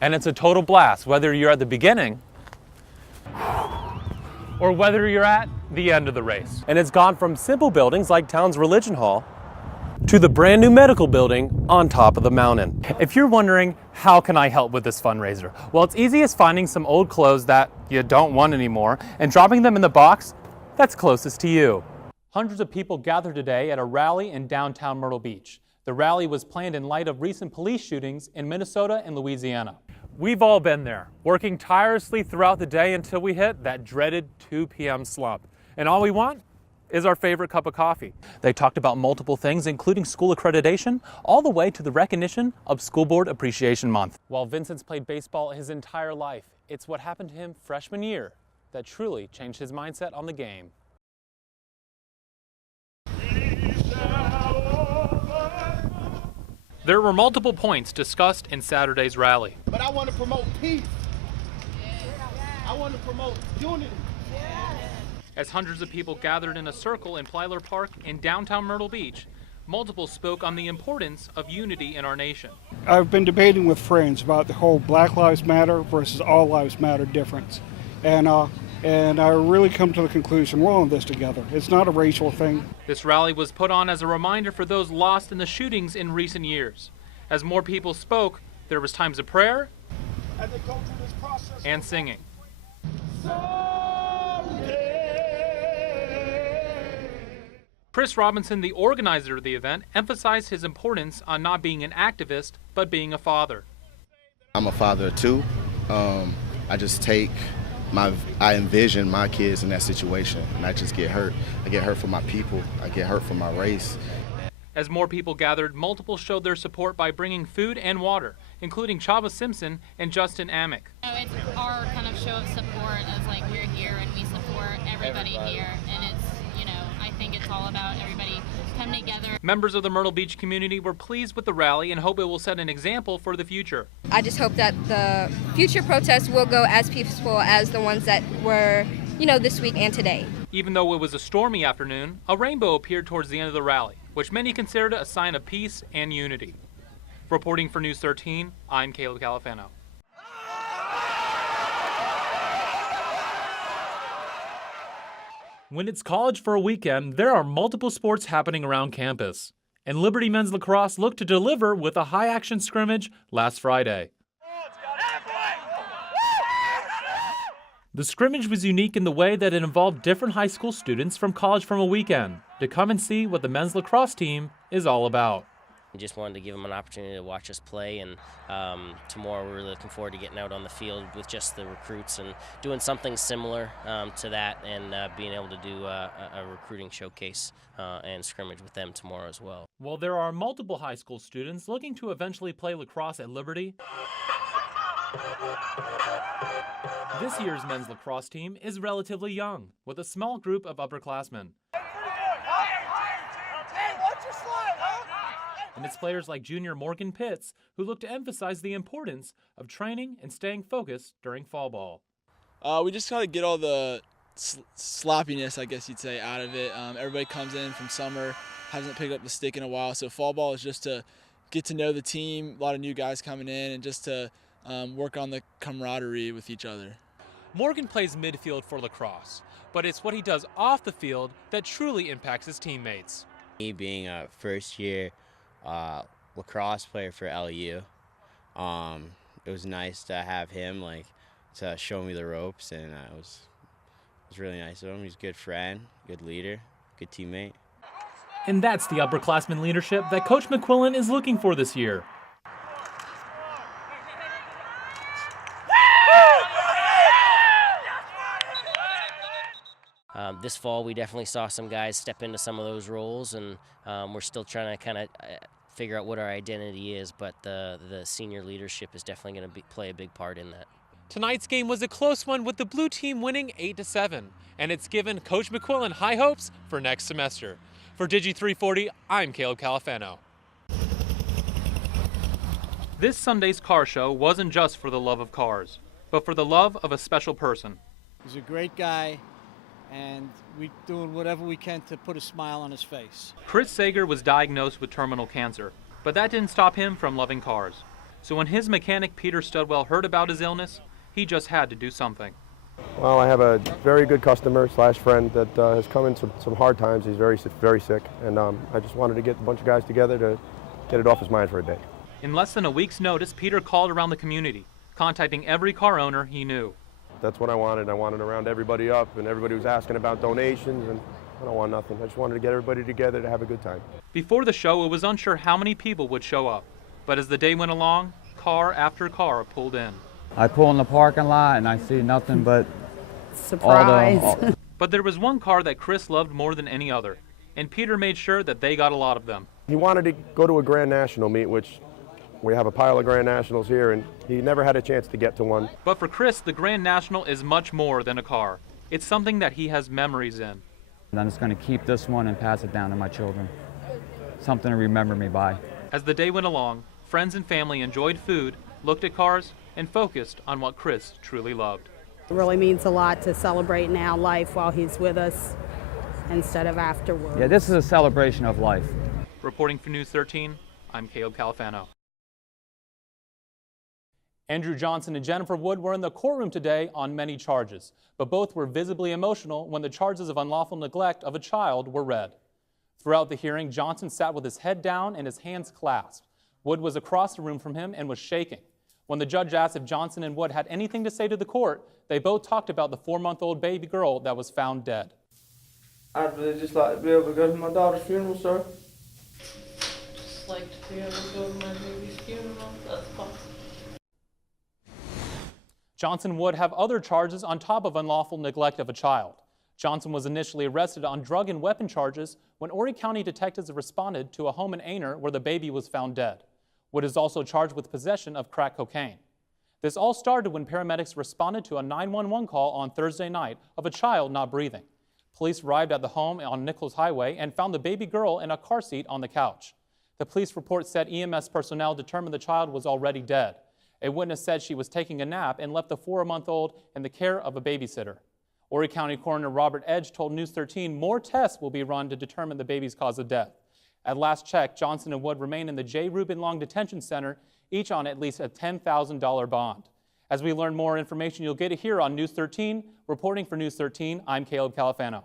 And it's a total blast, whether you're at the beginning or whether you're at the end of the race. And it's gone from simple buildings like Towns Religion Hall to the brand new medical building on top of the mountain. If you're wondering, how can I help with this fundraiser? Well, it's easy as finding some old clothes that you don't want anymore and dropping them in the box that's closest to you. Hundreds of people gathered today at a rally in downtown Myrtle Beach. The rally was planned in light of recent police shootings in Minnesota and Louisiana. We've all been there, working tirelessly throughout the day until we hit that dreaded 2 p.m. slump. And all we want is our favorite cup of coffee. They talked about multiple things, including school accreditation, all the way to the recognition of School Board Appreciation Month. While Vincent's played baseball his entire life, it's what happened to him freshman year that truly changed his mindset on the game. There were multiple points discussed in Saturday's rally. But I want to promote peace. I want to promote unity. As hundreds of people gathered in a circle in Plyler Park in downtown Myrtle Beach, multiple spoke on the importance of unity in our nation. I've been debating with friends about the whole Black Lives Matter versus All Lives Matter difference. And I really come to the conclusion we're all in this together. It's not a racial thing. This rally was put on as a reminder for those lost in the shootings in recent years. As more people spoke, there was times of prayer and singing. Chris Robinson, the organizer of the event, emphasized his importance on not being an activist, but being a father. I'm a father too. I envision my kids in that situation, and I just get hurt. I get hurt for my people. I get hurt for my race. As more people gathered, multiple showed their support by bringing food and water, including Chava Simpson and Justin Amick. It's our kind of show of support as like we're here and we support everybody here, and it's, I think it's all about everybody coming together. Members of the Myrtle Beach community were pleased with the rally and hope it will set an example for the future. I just hope that the future protests will go as peaceful as the ones that were, this week and today. Even though it was a stormy afternoon, a rainbow appeared towards the end of the rally, which many considered a sign of peace and unity. Reporting for News 13, I'm Caleb Califano. When it's college for a weekend, there are multiple sports happening around campus. And Liberty Men's Lacrosse looked to deliver with a high-action scrimmage last Friday. The scrimmage was unique in the way that it involved different high school students from College from a Weekend to come and see what the men's lacrosse team is all about. We just wanted to give them an opportunity to watch us play, and tomorrow we're really looking forward to getting out on the field with just the recruits and doing something similar to that, and being able to do a recruiting showcase and scrimmage with them tomorrow as well. While there are multiple high school students looking to eventually play lacrosse at Liberty, this year's men's lacrosse team is relatively young, with a small group of upperclassmen. And it's players like junior Morgan Pitts who look to emphasize the importance of training and staying focused during fall ball. We just kind of get all the sloppiness, I guess you'd say, out of it. Everybody comes in from summer, hasn't picked up the stick in a while, so fall ball is just to get to know the team, a lot of new guys coming in, and just to work on the camaraderie with each other. Morgan plays midfield for lacrosse, but it's what he does off the field that truly impacts his teammates. Me being a first-year lacrosse player for LU, it was nice to have him to show me the ropes, and it was really nice of him. He's a good friend, good leader, good teammate. And that's the upperclassman leadership that Coach McQuillan is looking for this year. This fall, we definitely saw some guys step into some of those roles, and we're still trying to kind of figure out what our identity is, but the senior leadership is definitely going to play a big part in that. Tonight's game was a close one with the blue team winning 8-7, and it's given Coach McQuillan high hopes for next semester. For Digi 340, I'm Caleb Califano. This Sunday's car show wasn't just for the love of cars, but for the love of a special person. He's a great guy, and we're doing whatever we can to put a smile on his face. Chris Sager was diagnosed with terminal cancer, but that didn't stop him from loving cars. So when his mechanic Peter Studwell heard about his illness, he just had to do something. Well, I have a very good customer / friend that has come in some hard times. He's very sick, and I just wanted to get a bunch of guys together to get it off his mind for a day. In less than a week's notice, Peter called around the community, contacting every car owner he knew. That's what I wanted. I wanted to round everybody up, and everybody was asking about donations, and I don't want nothing. I just wanted to get everybody together to have a good time. Before the show, it was unsure how many people would show up, but as the day went along, car after car pulled in. I pull in the parking lot and I see nothing but surprise. But there was one car that Chris loved more than any other, and Peter made sure that they got a lot of them. He wanted to go to a Grand National meet, which we have a pile of Grand Nationals here, and he never had a chance to get to one. But for Chris, the Grand National is much more than a car. It's something that he has memories in. And I'm just going to keep this one and pass it down to my children. Something to remember me by. As the day went along, friends and family enjoyed food, looked at cars, and focused on what Chris truly loved. It really means a lot to celebrate now life while he's with us instead of afterwards. Yeah, this is a celebration of life. Reporting for News 13, I'm Caleb Califano. Andrew Johnson and Jennifer Wood were in the courtroom today on many charges, but both were visibly emotional when the charges of unlawful neglect of a child were read. Throughout the hearing, Johnson sat with his head down and his hands clasped. Wood was across the room from him and was shaking. When the judge asked if Johnson and Wood had anything to say to the court, they both talked about the 4-month-old baby girl that was found dead. I'd really just like to be able to go to my daughter's funeral, sir. Just like to be able to go to my baby's funeral. That's fine. Johnson and Wood have other charges on top of unlawful neglect of a child. Johnson was initially arrested on drug and weapon charges when Horry County detectives responded to a home in Aner where the baby was found dead. Wood is also charged with possession of crack cocaine. This all started when paramedics responded to a 911 call on Thursday night of a child not breathing. Police arrived at the home on Nichols Highway and found the baby girl in a car seat on the couch. The police report said EMS personnel determined the child was already dead. A witness said she was taking a nap and left the 4-month-old in the care of a babysitter. Horry County Coroner Robert Edge told News 13 more tests will be run to determine the baby's cause of death. At last check, Johnson and Wood remain in the J. Reuben Long Detention Center, each on at least a $10,000 bond. As we learn more information, you'll get it here on News 13. Reporting for News 13, I'm Caleb Califano.